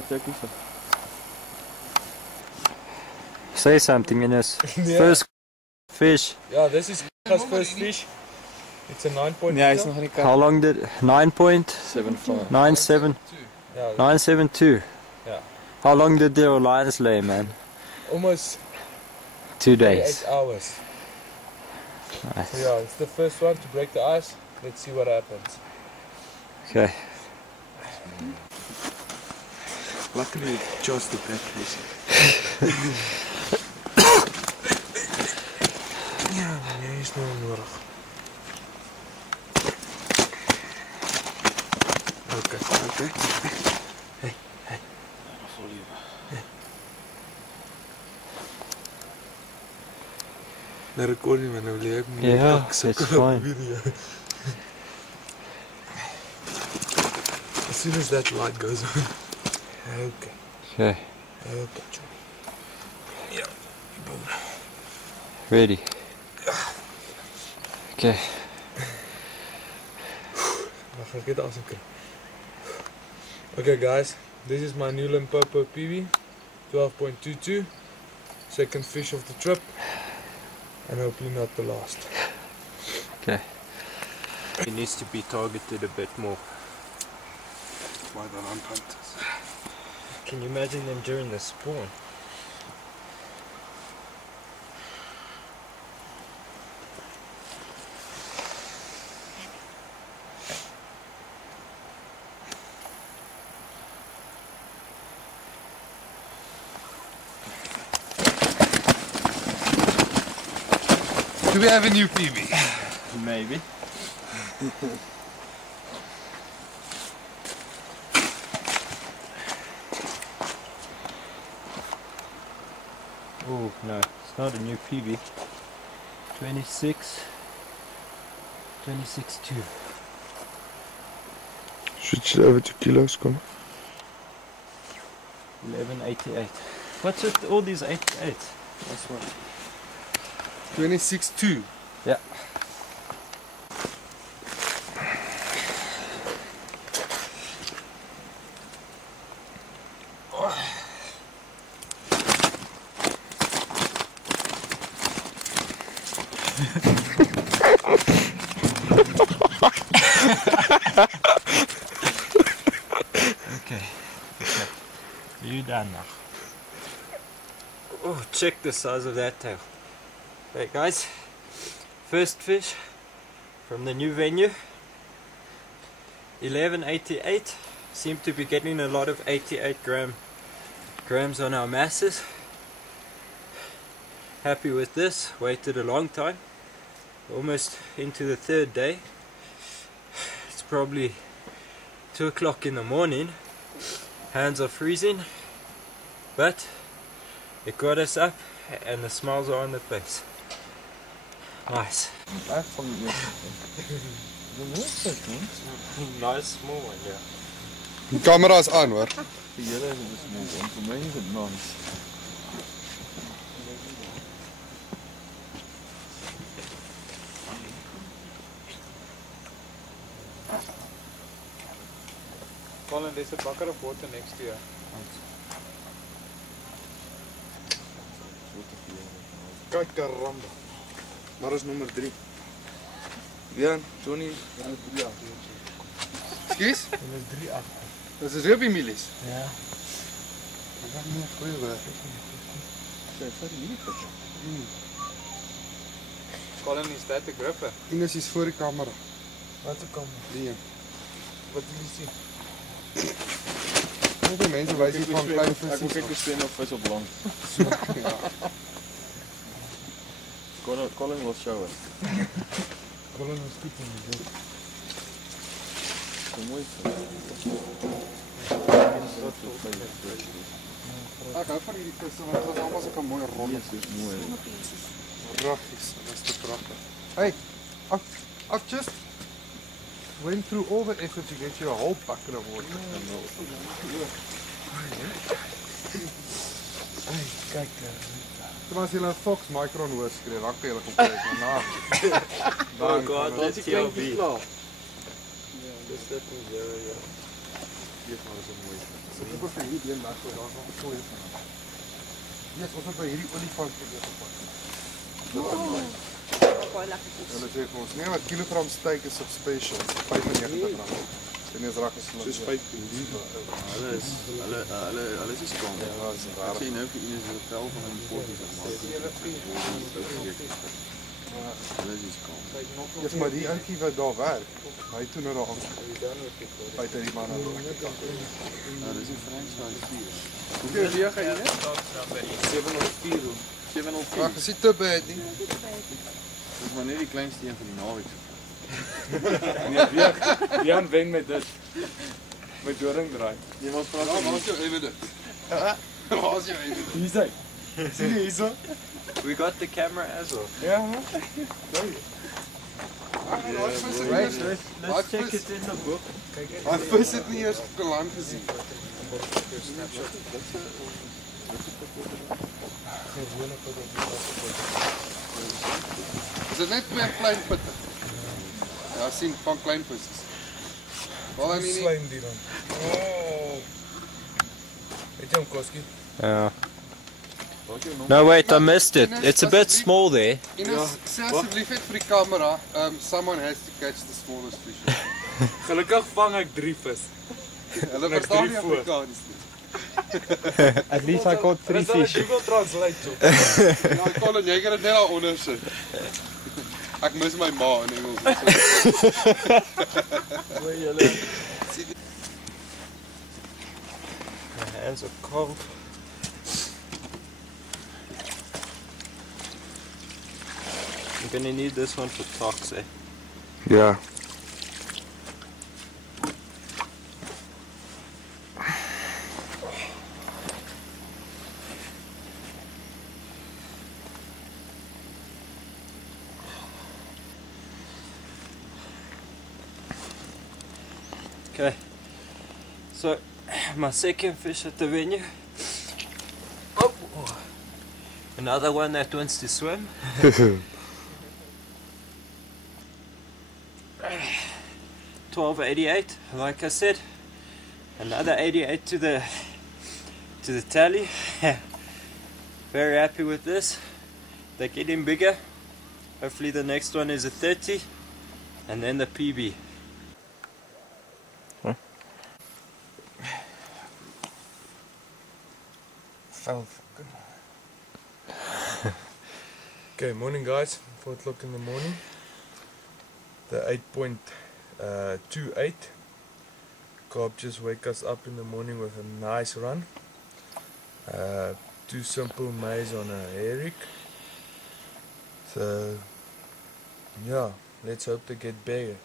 check this. Say something, Ines. First fish. Yeah, this is Kika's first fish. It's a 9.2. Nee, hy's nog in die kar. How long did 9.97? 7.5. Yeah, 972. Yeah. How long did the lines lay, man? almost 2 days. 8 hours. Nice. So yeah, it's the first one to break the ice. Let's see what happens. Okay. Luckily, just the back piece. Ja, nee, is nog nodig. Okay. Hey. Nou record nie, maar nou wil ek nie. Yeah, it's fine. Video. As soon as that light goes on. Okay. Okay. Okay, Johnny. Yeah, boom. Ready. Okay. Wacht, ek het asem kry. Okay guys, this is my new Limpopo PB, 12.22, second fish of the trip, and hopefully not the last. Okay. It needs to be targeted a bit more. Why the lamp hunters? Can you imagine them during the spawn? Do we have a new PB? Maybe. Oh no, it's not a new PB. 26.2. Should over 2 kilos come? 11.88. What's with all these 88? That's one. 26.2. Yeah. Okay. You done now. Oh, check the size of that tail. Hey guys, first fish from the new venue. 11.88. Seem to be getting a lot of 88 grams on our masses. Happy with this. Waited a long time. Almost into the third day. It's probably 2 o'clock in the morning. Hands are freezing, but it got us up and the smiles are on the face. Nice. Nice small one, yeah. Die camera is aan hoor. Vir julle is dit small one, vir my is dit nice. Colin, there's a bucket of water next to you. Kijk, caramba. Maar is nummer 3. Jan, Johnny, nummer 3 achter. Excuse? Nummer 3 achter. Dat is Ruby Milies. Ja. Dat is niet een goeie weg. Colin, is dat de gruppe? Ines is voor de camera. Wat de camera? Die. Wat wil je zien? Hoeveel mensen wijzen van kleine vis? Ek moet kyk hoe swem of vis op land. Ja. Colin will show us. Colin was goed in die boek. So mooi vis. Ek hou van hierdie visse want dit is almal sulke mooi ronde. Dit is mooi. Pragtig, dat is te prachtig. Hey, I've just went through all the effort to get you a whole bucket of water. Hey, kijk. Als je een Fox Micron hoort schreeuwen, dan kun je er compleet naar. Oh god, dat that's TLB. Ja, This is zero, yeah. Hier gaan we zo mooi. Ek wil vir hierdie een weggooi, daar's nog 'n goeie van hom. Yes, ons moet by hierdie olifant probeer gepak. Baie lekker kos. Hulle sê vir ons, nee, maar kilogram steak is op special, R95. En is reg gesluit. Soos 5 kg. Hulle is skaam. Ja, dit is Ek raar. sê nou vir Ines is 'n vel van 'n potjie zeg maar. Hulle is skaam. Yes, maar die ouetjie wat daar werk, hy toe nou daar aan. Buite die man aan. Ja, dis 'n franchise hier. Hoeveel weeg hy net? 704. 704. Ag, is te bad nie. Dis maar net die kleinste een van die naweek. Nee, Jan wen met dit. Met doringdraai. Jy moet praat Ja, van waar is jou evidence? Waar is jou evidence? Hier's hy. Sien jy hierso? We got the camera as well. Ja. Let's check it in the book. Hy vis het nie eers op die land gesien. Is dit net twee klein pitte? Ja, sien van klein visse. Wel en nie. Slijm die dan. Oh. Het jy hom Koski? Yeah. No, wait, I missed it. It's a bit small there. Ines, sê asseblief net vir die kamera, someone has to catch the smallest fish. Gelukkig vang ek 3 vis. Hulle En ek verstaan drie nie voor. Afrikaans nie. At least I caught 3 Dis hulle fish. Google Translate so. Ja, Colin, jy kan dit net daaronder sit. Ek mis my ma in Engels. My hands are cold. I'm gonna need this one for talks, eh? Ja. Okay, so my second fish at the venue. Oh, another one that wants to swim. 1288, like I said, another 88 to the tally. Very happy with this. They're getting bigger. Hopefully the next one is a 30, and then the PB. Okay, morning guys. 4 o'clock in the morning. The 8.28. Carp just wake us up in the morning with a nice run. 2 simple maize on a herrick. So yeah, let's hope they get bigger.